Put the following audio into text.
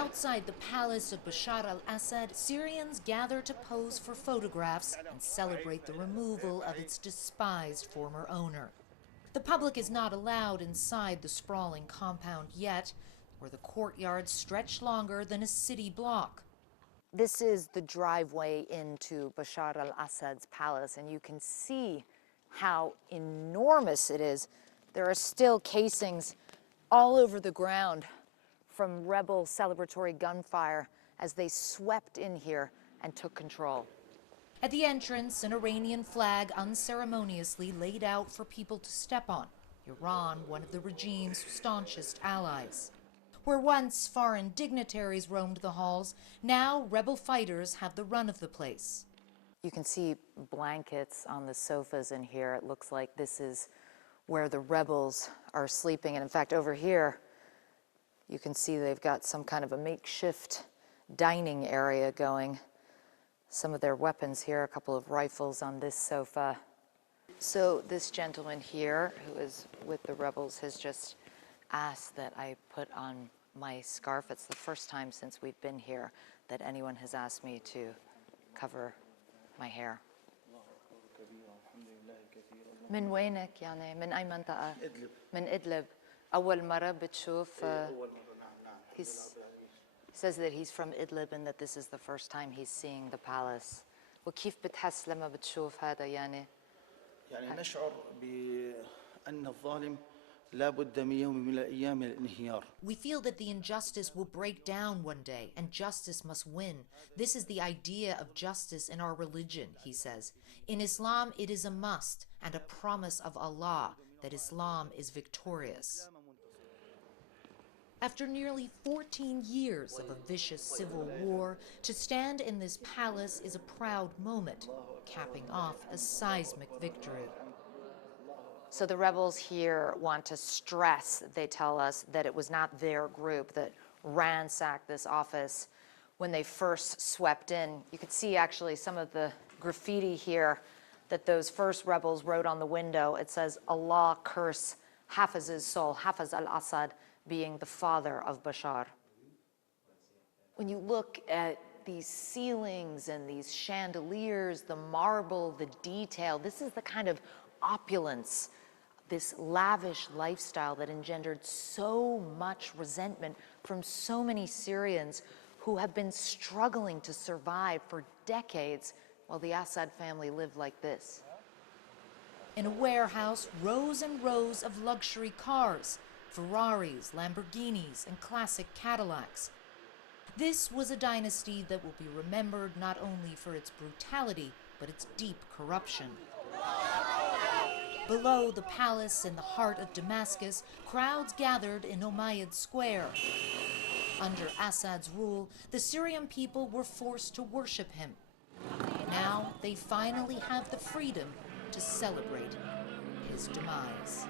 Outside the palace of Bashar al-Assad, Syrians gather to pose for photographs and celebrate the removal of its despised former owner. The public is not allowed inside the sprawling compound yet, where the courtyards stretch longer than a city block. This is the driveway into Bashar al-Assad's palace, and you can see how enormous it is. There are still casings all over the ground from rebel celebratory gunfire as they swept in here and took control. At the entrance, an Iranian flag unceremoniously laid out for people to step on. Iran, one of the regime's staunchest allies. Where once foreign dignitaries roamed the halls, now rebel fighters have the run of the place. You can see blankets on the sofas in here. It looks like this is where the rebels are sleeping. And in fact, over here, you can see they've got some kind of a makeshift dining area going. Some of their weapons here, a couple of rifles on this sofa. So this gentleman here, who is with the rebels, has just asked that I put on my scarf. It's the first time since we've been here that anyone has asked me to cover my hair. من وينك يعني؟ من أي منطقة؟ إدلب. من إدلب. أول مرة بتشوف. He says that he's from Idlib and that this is the first time he's seeing the palace. وكيف بتحس لما بتشوف هذا يعني؟ يعني نشعر بأن الظالم لا بد من يوم من الأيام الانهيار. We feel that the injustice will break down one day and justice must win. This is the idea of justice in our religion, he says. In Islam, it is a must and a promise of Allah that Islam is victorious. After nearly 14 years of a vicious civil war, to stand in this palace is a proud moment, capping off a seismic victory. So the rebels here want to stress, they tell us, that it was not their group that ransacked this office when they first swept in. You could see actually some of the graffiti here that those first rebels wrote on the window. It says, Allah curse Hafiz's soul, Hafiz al-Assad, being the father of Bashar. When you look at these ceilings and these chandeliers, the marble, the detail, this is the kind of opulence, this lavish lifestyle that engendered so much resentment from so many Syrians who have been struggling to survive for decades while the Assad family lived like this. In a warehouse, rows and rows of luxury cars, Ferraris, Lamborghinis, and classic Cadillacs. This was a dynasty that will be remembered not only for its brutality, but its deep corruption. Below the palace in the heart of Damascus, crowds gathered in Umayyad Square. Under Assad's rule, the Syrian people were forced to worship him. Now they finally have the freedom to celebrate his demise.